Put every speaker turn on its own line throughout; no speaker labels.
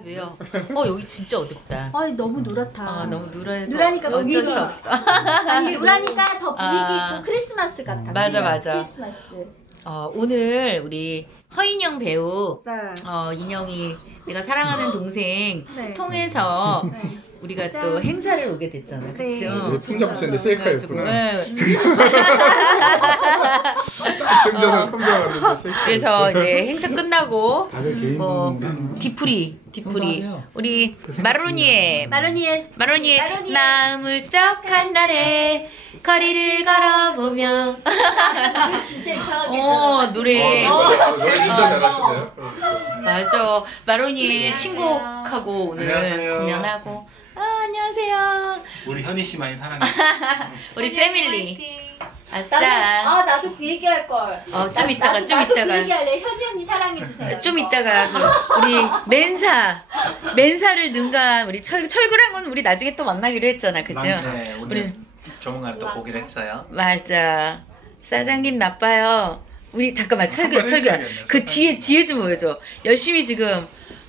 왜요? 여기 진짜 어둡다.
아니 너무 노랗다.
너무
노라니까
어쩔 수
분위기가
없어.
아니 노라니까 더 분위기 있고 크리스마스 같아.
맞아.
크리스마스.
오늘 우리 허인영 배우
네.
인영이 내가 사랑하는 동생
네.
통해서
네.
우리가
짠.
또 행사를 오게 됐잖아.
네.
그쵸?
손잡으셨는데 셀카였구나.
네.
생전에 선배하는데 셀카.
그래서 이제 행사 끝나고
다들 개인 방송이랑
디프리
맞아요.
우리 마로니에
마로니에
마음을 쩍한 날에 거리를 걸어보며
진짜 이상하게
노래
노래 진짜 잘하시네요.
맞아. 마로니에 신곡하고 오늘
안녕하세요.
공연하고 안녕하세요.
우리 현희 씨 많이 사랑해.
우리 패밀리 아싸.
나도 그 얘기 할 걸.
좀 이따가
나도 그 얘기 할래. 현이 언니 사랑해 주세요.
좀 이따가 우리 맨사를 능가한 우리 철구랑은 우리 나중에 또 만나기로 했잖아. 그죠?
네,
우리
오늘 조만간 또 보기로 했어요.
맞아. 사장님 나빠요. 우리 잠깐만 철구야. 그 뒤에 좀 보여줘. 열심히 지금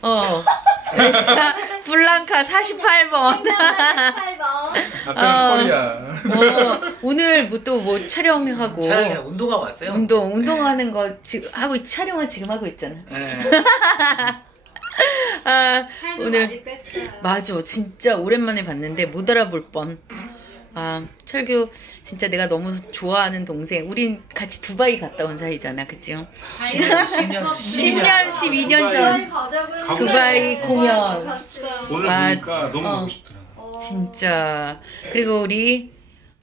블랑카 48번.
8번.
앞에는 커리야.
오늘 뭐 촬영하고
촬영에 운동하고 왔어요.
운동하는 거 지금 촬영은 지금 하고 있잖아.
네.
오늘
많이 뺐어요.
맞아. 진짜 오랜만에 봤는데 못 알아볼 뻔. 철규 진짜 내가 너무 좋아하는 동생. 우린 같이 두바이 갔다 온 사이잖아. 그죠? 10년, 12년 전 두바이 공연.
오늘 보니까 너무 가고 싶더라.
진짜. 그리고 우리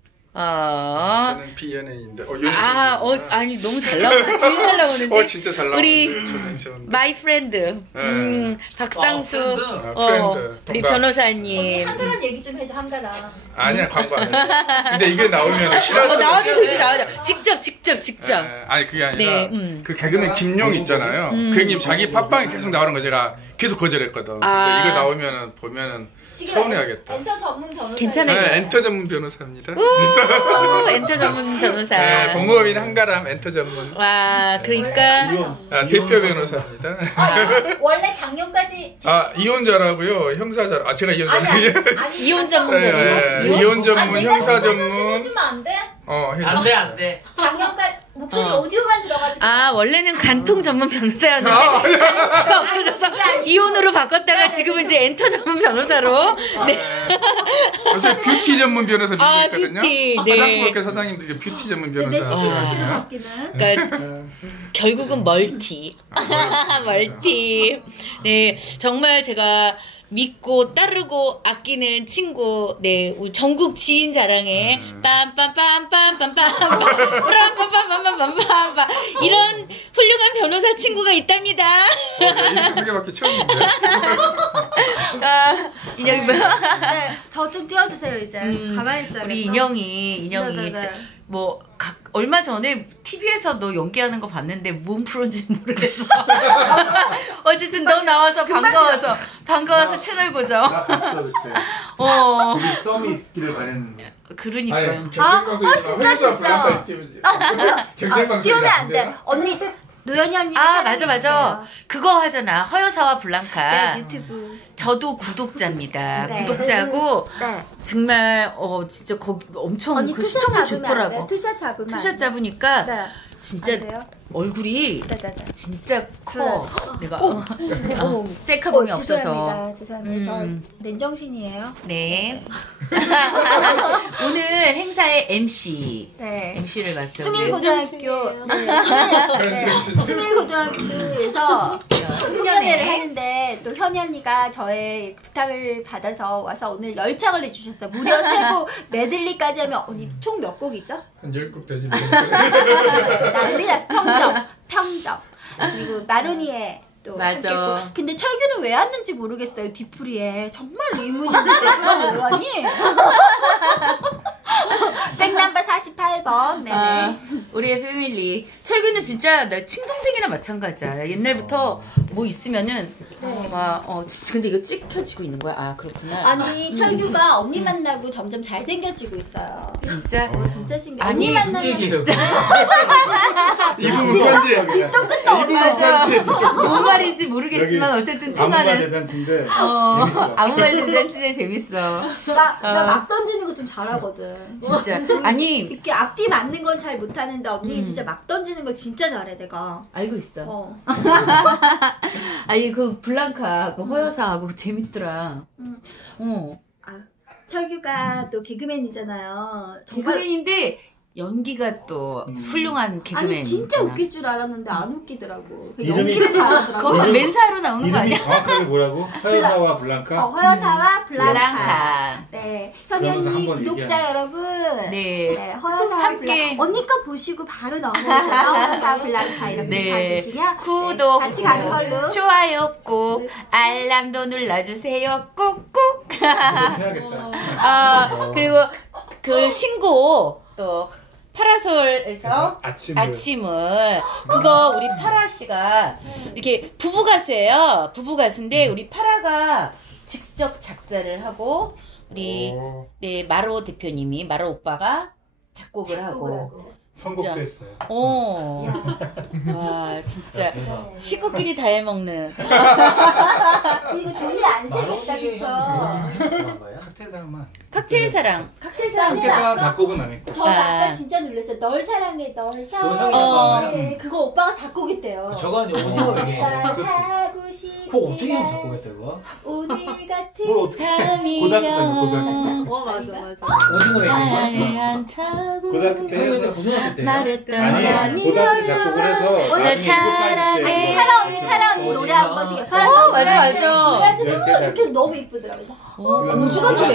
저는 비연예인인데.
아니 너무 잘 나오는데 제일 잘 나오는데.
진짜 잘 나오는데.
우리 마이 프렌드. 박상수.
프렌드.
우리
언니
변호사님.
한가람 얘기 좀 해줘. 한가람.
아니야, 광고 안 해. 근데 이게 나오면 싫어서.
나와도 되지. 직접.
아니 그게 아니라
네,
그 개그맨 김용 있잖아요. 그 형님 자기 팟빵에 계속 나오는 거 제가 계속 거절했거든. 근데 이거 나오면은 보면은 서운해하겠다.
엔터 전문 변호사.
괜찮아요.
네, 엔터 전문 변호사입니다.
엔터 전문 변호사.
네, 공업인 한가람 엔터 전문.
와, 그러니까
대표 변호사입니다.
원래 작년까지
이혼자라고요, 형사자. 제가 이혼자라고요.
이혼 전문 변호사.
네, 이혼 전문, 형사 전문.
해주면 안 돼?
해줘.
안 돼.
작년까지 목소리 오디오만 들어가지고.
원래는 간통 전문 변호사였는데 간통가 없어져서 이혼으로 바꿨다가 지금은 이제 엔터 전문 변호사로. 네.
사실 뷰티 전문 변호사 믿고 있거든요.
뷰티. 네.
화장품업계 사장님들이 뷰티 전문 변호사.
내 시시각기로 바뀌는.
그러니까 결국은 멀티. 멀티. 네, 정말 제가 믿고 따르고 아끼는 친구, 네, 우리 전국 지인 자랑에 빰빰빰빰빰빰빰빰빰빰빰빰빰빰 이런 훌륭한 변호사 친구가 있답니다.
이렇게 소개받기 처음인데.
인형이 뭐야?
네, 저 좀 띄워주세요 이제. 가만히 있어요.
우리 인형이
네.
진짜 얼마 전에 TV에서 너 연기하는 거 봤는데 뭔 프로인지 모르겠어. 어쨌든 너 나와서 반가워서 채널 고정.
나 봤어 그때. 우리 썸이 있기를 바랬는데.
그러니까요.
진짜. 띄우면 안 돼. 언니 노연이 언니.
맞아. 그거 하잖아. 허여사와 블랑카.
네, 유튜브.
저도 구독자입니다.
네.
구독자고
네.
정말 진짜 거기 엄청
언니
그
투샷
시청률
잡으면
좋더라고.
안 돼. 투샷 잡으면.
투샷 잡으니까
네.
진짜 얼굴이
네.
진짜 커. 내가
오.
셀카봉이 없어서.
죄송합니다. 저 맨정신이에요.
네. 오늘 행사의 MC.
네.
MC를 맡았어요.
승일고등학교. 승일고등학교에서 송년회를 하는데 또 현이 언니가 저의 부탁을 받아서 와서 오늘 열창을 해주셨어요. 무려 3곡 메들리까지 하면 언니 총 몇 곡이죠?
한 10곡 되지.
난리 났어. 평점. 그리고 마로니에 또
맞아.
함께했고. 근데 철규는 왜 왔는지 모르겠어요. 뒤풀이에 정말 의문인데 왜 왔니? 백넘버 48번. 네네.
우리의 패밀리. 철규는 진짜 내 친동생이랑 마찬가지야. 옛날부터 뭐 있으면은
네.
막 근데 이거 찍혀지고 있는 거야? 아 그렇구나.
아니 철규가 언니 만나고 점점 잘생겨지고 있어요.
진짜?
진짜 신기해.
아니,
언니 만나면
얘기예요.
이 부분 편지.
밑도 끝도 없어.
맞아. 뭔 말인지 모르겠지만 어쨌든
아무 말
통하는.
대잔치인데 재밌어.
아무 말 대잔 진짜 재밌어.
나 막 던지는 거 좀 잘하거든.
진짜. 아니
이렇게 앞뒤 맞는 건 잘 못하는데 언니 진짜 막 던지는 걸 진짜 잘해 내가.
알고 있어.
어.
아니 그 블랑카 그 허여사하고 재밌더라.
철규가 또 개그맨이잖아요. 정말
개그맨인데 연기가 또 훌륭한 개그맨.
아니 진짜 웃길 줄 알았는데 안 웃기더라고. 그
이름이-
연기를 잘하더라고.
거기서 맨사로 나오는 거
이름이
아니야?
정확하게 뭐라고? 허여사와 블랑카?
허여사와 블랑카.
블랑카.
네, 현이
그러면서
언니
한번
구독자
얘기하자.
여러분.
네.
허여사와
함께.
블랑카. 언니 거 보시고 바로 넘어오세요. 허여사와 블랑카 이렇게
네.
봐주시면
구독,
네, 같이 가는 걸로.
좋아요 꾹, 알람도 눌러주세요 꾹꾹.
해야겠다.
그리고 그 신곡 또 파라솔에서 아침을 그거 우리 파라 씨가 이렇게 부부 가수예요. 부부 가수인데 우리 파라가 직접 작사를 하고 우리 네 마로 대표님이 마로 오빠가 작곡을 하고.
선곡도 했어요.
와 진짜 식구끼리 다 해먹는.
이거 돈이 안 세겠다 그쵸?
칵테일 사람만.
칵테일 사랑. 칵테일 사랑.
칵테일 사람 작곡은 안 했고.
저 아까 진짜 놀랐어요. 널 사랑해, 널
형이
사랑해. 그거 오빠가 작곡했대요.
저거 아니 오징어 얘기.
하고 싶지.
그거 어떻게 형 작곡했어요 그거?
오늘 같은
뭘 어떻게 고등학교 때 고등학교
오징어 얘기.
고등학교 때 해서
고등학교 때.
말했던
아니 고등학교 때 작곡을 해서
널
나중에
사랑해.
아니 파라 언니 노래 한 번씩 해. 파라
어, 맞아, 맞아.
노래하는
열세
거
살.
이렇게 너무 이쁘더라고요.
공주 같아.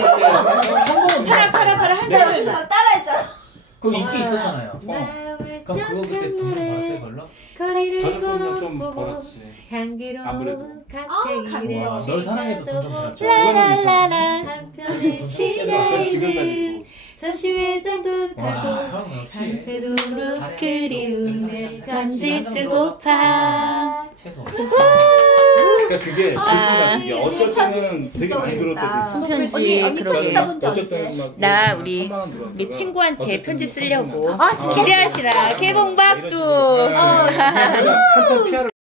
파라 한 살을.
막 따라했잖아.
그거 인기 있었잖아요. 그럼 그거 그때 돈 벌었어요 걸로?
저는 돈을 좀 벌었지.
향기로운
아무래도.
칵테일에
와, 널 사랑해도 돈 좀 벌었죠.
그거는 괜찮았어.
한편의
전
시간을
지금까지
잠시 정도
와,
가고
형 역시
밤새도록 그리움에 편지 쓰고파.
최소.
그러니까 그게 그게 어쩔 때는 되게 많이 들을 때도 있어.
손편지
언니 편지 써본 적
어쩔
언제?
때는 막
나
뭐
우리
1,000만 원 들어왔다가
우리 친구한테
어쩔
편지
때는
쓰려고
아, 진짜?
기대하시라. 개봉박두.
한참 피아를